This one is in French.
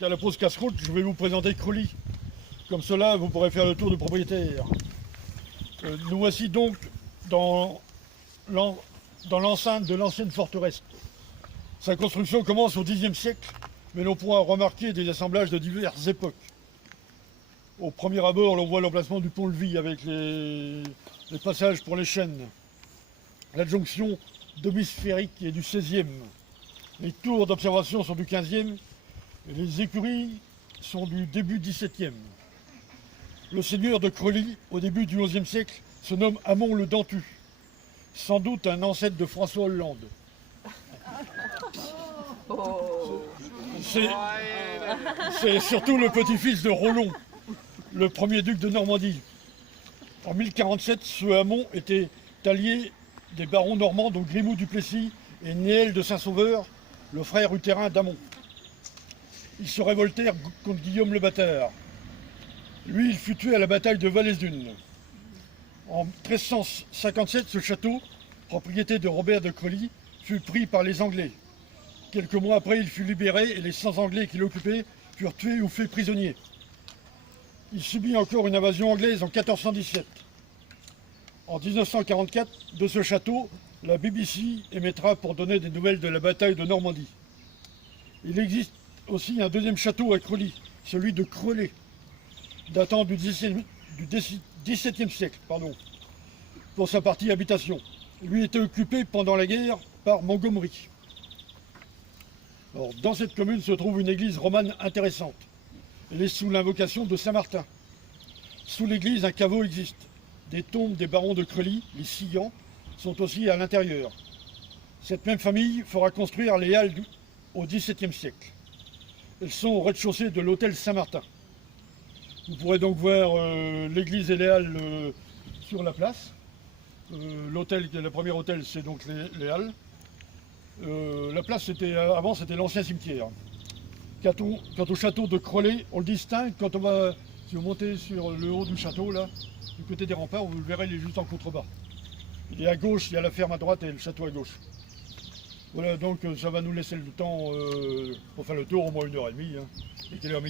Donc à la pause casse-croûte, je vais vous présenter Creully. Comme cela, vous pourrez faire le tour du propriétaire. Nous voici donc dans l'enceinte de l'ancienne forteresse. Sa construction commence au Xe siècle, mais l'on pourra remarquer des assemblages de diverses époques. Au premier abord, l'on voit l'emplacement du pont-levis avec les passages pour les chaînes. L'adjonction demi-sphérique est du XVIe. Les tours d'observation sont du XVe et les écuries sont du début XVIIe. Le seigneur de Creully, au début du XIe siècle, se nomme Hamon le Dentu, sans doute un ancêtre de François Hollande. C'est surtout le petit-fils de Rollon, le premier duc de Normandie. En 1047, ce Hamon était allié des barons normands, dont Grimou du Plessis et Néel de Saint-Sauveur, le frère utérin d'Hamon. Ils se révoltèrent contre Guillaume le Bâtard. Lui, il fut tué à la bataille de Valesdune. En 1357, ce château, propriété de Robert de Creully, fut pris par les Anglais. Quelques mois après, il fut libéré et les 100 Anglais qui l'occupaient furent tués ou faits prisonniers. Il subit encore une invasion anglaise en 1417. En 1944, de ce château, la BBC émettra pour donner des nouvelles de la bataille de Normandie. Il existe aussi un deuxième château à Creully, celui de Creulé, datant du XVIIe siècle, pour sa partie habitation. Lui était occupé pendant la guerre par Montgomery. Alors, dans cette commune se trouve une église romane intéressante. Elle est sous l'invocation de Saint-Martin. Sous l'église, un caveau existe. Des tombes des barons de Creully, les Sillans, sont aussi à l'intérieur. Cette même famille fera construire les halles au XVIIe siècle. Elles sont au rez-de-chaussée de l'hôtel Saint-Martin. Vous pourrez donc voir l'église et les halles sur la place. Le premier hôtel, c'est donc les halles. La place, avant, c'était l'ancien cimetière. Quant au château de Creulé, on le distingue si vous montez sur le haut du château, là, du côté des remparts, vous le verrez, il est juste en contrebas. Il est à gauche, il y a la ferme à droite et le château à gauche. Voilà, donc ça va nous laisser le temps pour faire le tour, au moins 1h30.